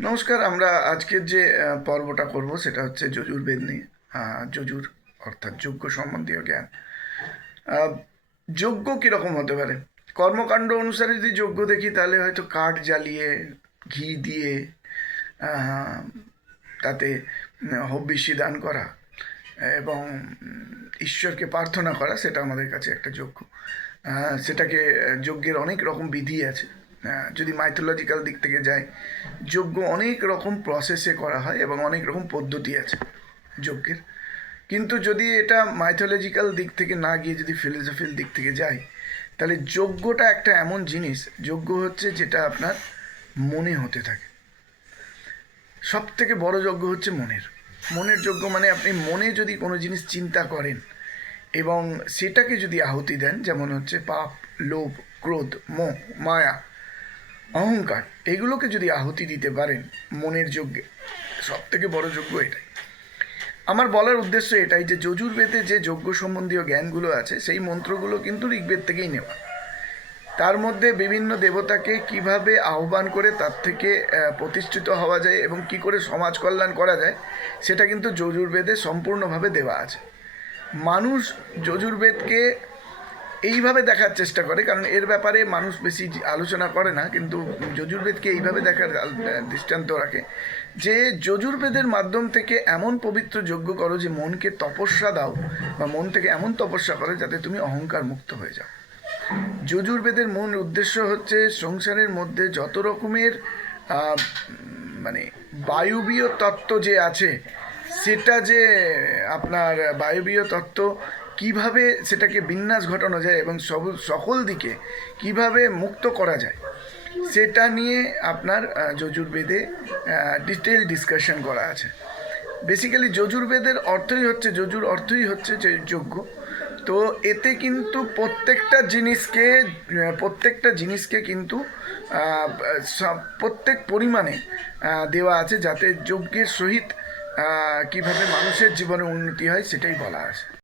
নমস্কার আমরা আজকের যে পর্বটা করব সেটা হচ্ছে যজুর্বেদ নিয়ে। আহ, যজুর অর্থাৎ যজ্ঞ সম্বন্ধীয় জ্ঞান। যজ্ঞ কীরকম হতে পারে? কর্মকাণ্ড অনুসারে যদি যজ্ঞ দেখি তাহলে হয়তো কাঠ জ্বালিয়ে ঘি দিয়ে তাতে উম, হব্বিষ্যি দান করা এবং ঈশ্বরকে প্রার্থনা করা সেটা আমাদের কাছে একটা আহ, সেটাকে যজ্ঞের অনেক রকম বিধি আছে। যদি মাইথোলজিক্যাল দিক থেকে যায়, যজ্ঞ অনেক রকম প্রসেসে করা হয় এবং অনেক রকম পদ্ধতি আছে যজ্ঞের। কিন্তু যদি এটা মাইথোলজিক্যাল দিক থেকে না গিয়ে যদি ফিলোসফির দিক থেকে যায়, তাহলে যজ্ঞটা একটা এমন জিনিস, যজ্ঞ হচ্ছে যেটা আপনার মনে হতে থাকে। সব থেকে বড় যজ্ঞ হচ্ছে মনের। মনের যজ্ঞ মানে আপনি মনে যদি কোনো জিনিস চিন্তা করেন এবং সেটাকে যদি আহুতি দেন, যেমন হচ্ছে পাপ, লোভ, ক্রোধ, মোহ, মায়া অহংকার, এগুলোকে যদি আহুতি দিতে পারেন, মনের যজ্ঞে। সব থেকে বড় যজ্ঞ এটাই। আমার বলার উদ্দেশ্য এটাই যে যজুর্বেদে যে যজ্ঞ সম্বন্ধীয় জ্ঞানগুলো আছে, সেই মন্ত্রগুলো কিন্তু ঋগ্বেদ থেকেই নেওয়া। তার মধ্যে বিভিন্ন দেবতাকে কীভাবে আহ্বান করে তার থেকে প্রতিষ্ঠিত হওয়া যায় এবং কি করে সমাজ কল্যাণ করা যায়, সেটা কিন্তু যজুর্বেদে সম্পূর্ণভাবে দেওয়া আছে। মানুষ যজুর্বেদকে এইভাবে দেখার চেষ্টা করে, কারণ এর ব্যাপারে মানুষ বেশি আলোচনা করে না, কিন্তু যজুর্বেদকে এইভাবে দেখার দৃষ্টান্ত রাখে যে যজুর্বেদের মাধ্যম থেকে এমন পবিত্র যজ্ঞ করো যে মনকে তপস্যা দাও বা মন থেকে এমন তপস্যা করো যাতে তুমি অহংকার মুক্ত হয়ে যাও। যজুর্বেদের মূল উদ্দেশ্য হচ্ছে সংসারের মধ্যে যত রকমের মানে বায়ুবীয় তত্ত্ব যে আছে, সেটা যে আপনার বায়ুবীয় তত্ত্ব কীভাবে সেটাকে বিন্যাস ঘটানো যায় এবং সব, সকল দিকে কীভাবে মুক্ত করা যায়, সেটা নিয়ে আপনার যজুর্বেদে ডিটেল ডিসকাশন করা আছে। বেসিক্যালি যজুর্বেদের অর্থই হচ্ছে, যজুর অর্থই হচ্ছে যে যজ্ঞ। তো এতে কিন্তু প্রত্যেকটা জিনিসকে প্রত্যেকটা জিনিসকে কিন্তু প্রত্যেক পরিমাণে দেওয়া আছে যাতে যজ্ঞের সহিত কীভাবে মানুষের জীবনে উন্নতি হয় সেটাই বলা আছে।